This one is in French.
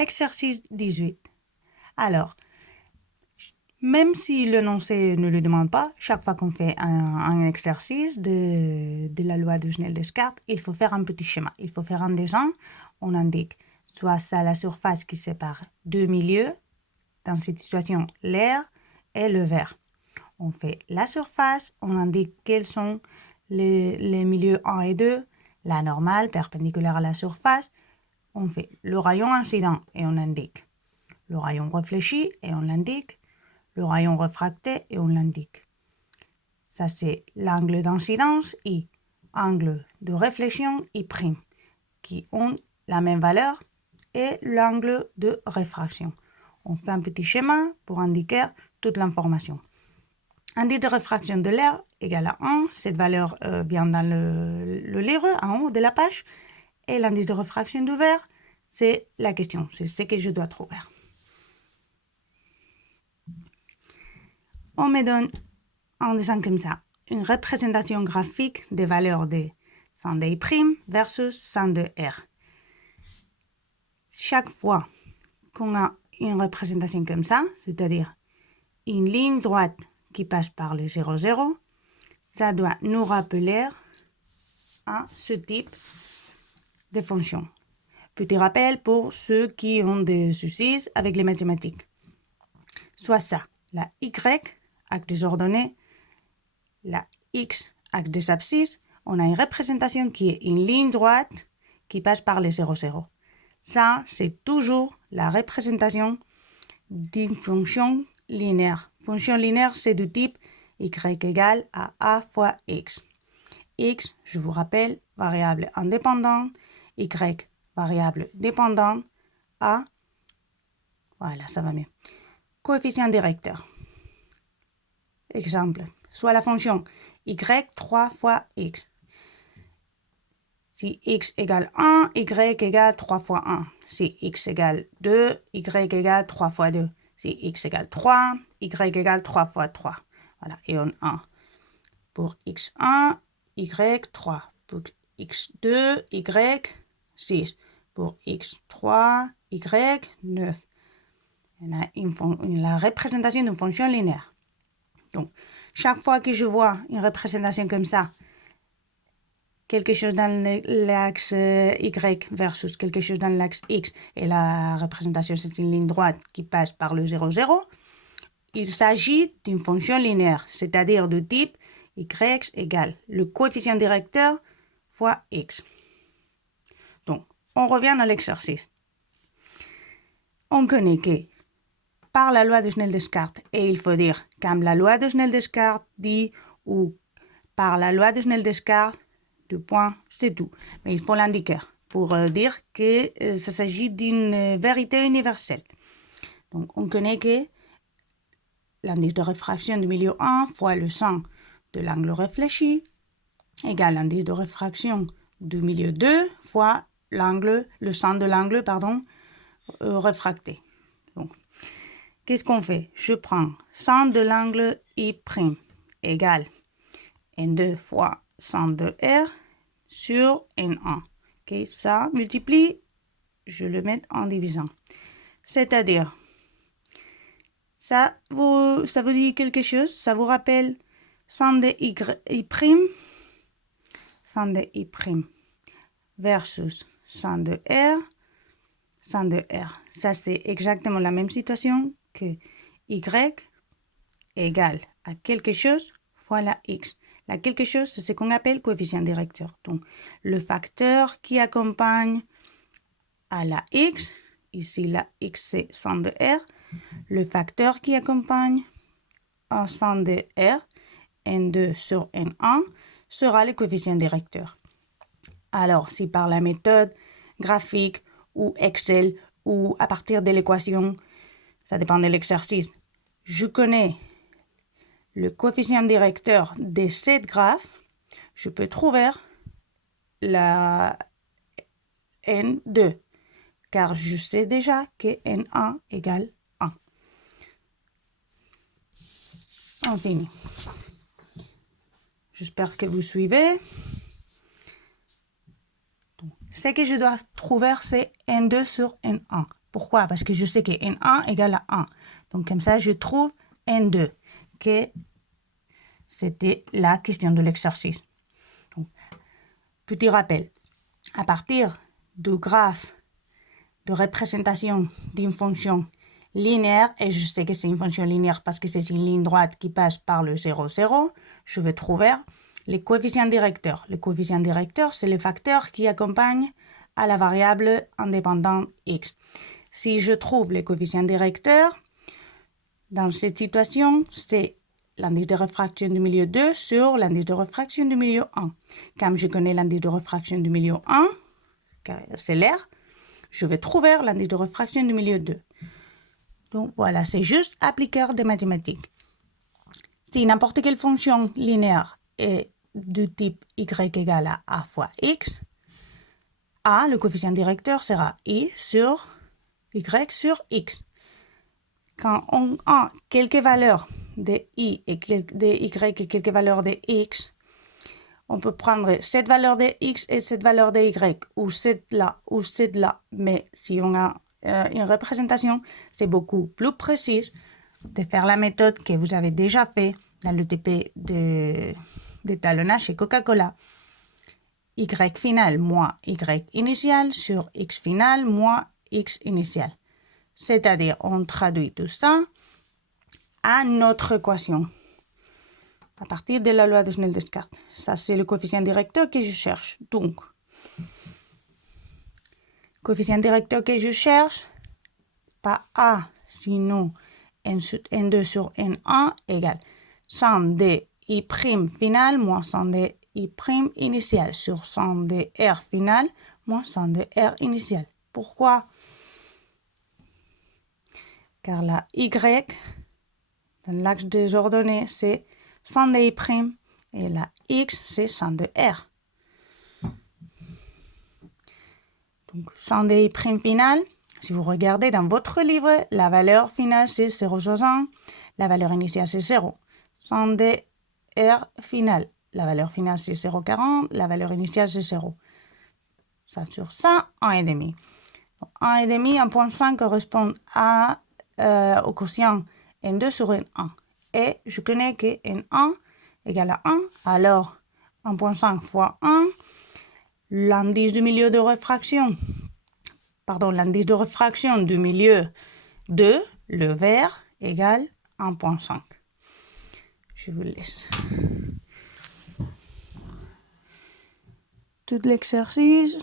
Exercice 18. Alors, même si l'énoncé ne le demande pas, chaque fois qu'on fait un exercice de la loi de Snell-Descartes, il faut faire un petit schéma. Il faut faire un dessin. On indique soit ça la surface qui sépare deux milieux, dans cette situation l'air et le verre. On fait la surface, on indique quels sont les milieux 1 et 2, la normale perpendiculaire à la surface. On fait le rayon incident et on indique le rayon réfléchi et on l'indique, le rayon réfracté et on l'indique. Ça, c'est l'angle d'incidence I, angle de réflexion I', qui ont la même valeur, et l'angle de réfraction. On fait un petit schéma pour indiquer toute l'information. Indice de réfraction de l'air égale à 1. Cette valeur vient dans le livre, en haut de la page. Et l'indice de réfraction du verre, c'est la question, c'est ce que je dois trouver. On me donne en dessin comme ça une représentation graphique des valeurs de 100 I' versus 100 R. Chaque fois qu'on a une représentation comme ça, c'est-à-dire une ligne droite qui passe par le 0, 0, ça doit nous rappeler à ce type de fonction. Petit rappel pour ceux qui ont des soucis avec les mathématiques. Soit ça, la y avec des ordonnées, la x avec des abscisses, on a une représentation qui est une ligne droite qui passe par les 0, 0. Ça, c'est toujours la représentation d'une fonction linéaire. Fonction linéaire, c'est du type y égale à a fois x. X, je vous rappelle, variable indépendante, y, variable dépendante, a, voilà, ça va mieux. Coefficient directeur. Exemple, soit la fonction y 3 fois x. Si x égale 1, y égale 3 fois 1. Si x égale 2, y égale 3 fois 2. Si x égale 3, y égale 3 fois 3. Voilà, et on a 1. Pour x1, y3. Pour x2, y6. Pour x3, y9. On a la représentation d'une fonction linéaire. Donc, chaque fois que je vois une représentation comme ça, quelque chose dans l'axe Y versus quelque chose dans l'axe X, et la représentation c'est une ligne droite qui passe par le 0, 0, il s'agit d'une fonction linéaire, c'est-à-dire de type Y égale le coefficient directeur fois X. Donc, on revient à l'exercice. On connaît que par la loi de Snell-Descartes, et il faut dire comme la loi de Snell-Descartes dit ou par la loi de Snell-Descartes, deux points, c'est tout. Mais il faut l'indiquer pour dire que ça s'agit d'une vérité universelle. Donc, on connaît que l'indice de réfraction du milieu 1 fois le 100 de l'angle réfléchi égale l'indice de réfraction du milieu 2 fois le 100 de l'angle réfracté. Donc, qu'est-ce qu'on fait? Je prends 100 de l'angle I' égale N2 fois 100 de R sur N1. Okay, ça multiplie, je le mets en divisant. C'est-à-dire, ça vous dit quelque chose? Ça vous rappelle 100 de I', 100 de I' versus 100 de R, 100 de R. Ça, c'est exactement la même situation que Y égale à quelque chose fois la X. La quelque chose, c'est ce qu'on appelle coefficient directeur. Donc, le facteur qui accompagne à la X, ici la X c'est 100 de R, le facteur qui accompagne à 100 de R, N2 sur N1, sera le coefficient directeur. Alors, si par la méthode graphique ou Excel ou à partir de l'équation, ça dépend de l'exercice, je connais le coefficient directeur de cette graphe, je peux trouver la N2, car je sais déjà que N1 égale 1. On finit. J'espère que vous suivez. Donc, ce que je dois trouver, c'est N2 sur N1. Pourquoi? Parce que je sais que N1 égale à 1. Donc, comme ça, je trouve N2, que c'était la question de l'exercice. Donc, petit rappel. À partir du graphe de représentation d'une fonction linéaire, et je sais que c'est une fonction linéaire parce que c'est une ligne droite qui passe par le 0, 0, je vais trouver les coefficients directeurs. Les coefficients directeurs, c'est les facteurs qui accompagnent à la variable indépendante x. Si je trouve les coefficients directeurs, dans cette situation, c'est l'indice de réfraction du milieu 2 sur l'indice de réfraction du milieu 1. Comme je connais l'indice de réfraction du milieu 1, c'est l'air, je vais trouver l'indice de réfraction du milieu 2. Donc voilà, c'est juste appliquer des mathématiques. Si n'importe quelle fonction linéaire est du type y égale à a fois x, a, le coefficient directeur, sera y sur x. Quand on a quelques valeurs de y et de y et quelques valeurs de x, on peut prendre cette valeur de x et cette valeur de y, ou cette là. Mais si on a une représentation, c'est beaucoup plus précis de faire la méthode que vous avez déjà fait dans le TP d'étalonnage chez Coca-Cola. Y final moins y initial sur x final moins x initial. C'est-à-dire, on traduit tout ça à notre équation à partir de la loi de Snell-Descartes. Ça, c'est le coefficient directeur que je cherche. Donc, coefficient directeur que je cherche, pas A, sinon N2 sur N1 égale 100 de I' final moins 100 de I' initial sur 100 de R final moins 100 de R initial. Pourquoi? Car la Y, dans l'axe des ordonnées, c'est 100 de I' et la X, c'est 100 de R. Donc, 100 de I' final, si vous regardez dans votre livre, la valeur finale, c'est 0,60, la valeur initiale, c'est 0. 100 de R final, la valeur finale, c'est 0,40, la valeur initiale, c'est 0. Ça sur ça, 1,5. 1,5, 1,5 correspond au quotient N2 sur N1. Et je connais que N1 égale à 1, alors 1,5 fois 1, l'indice du milieu de réfraction, l'indice de réfraction du milieu 2, le vert, égale 1,5. Je vous laisse. Tout l'exercice.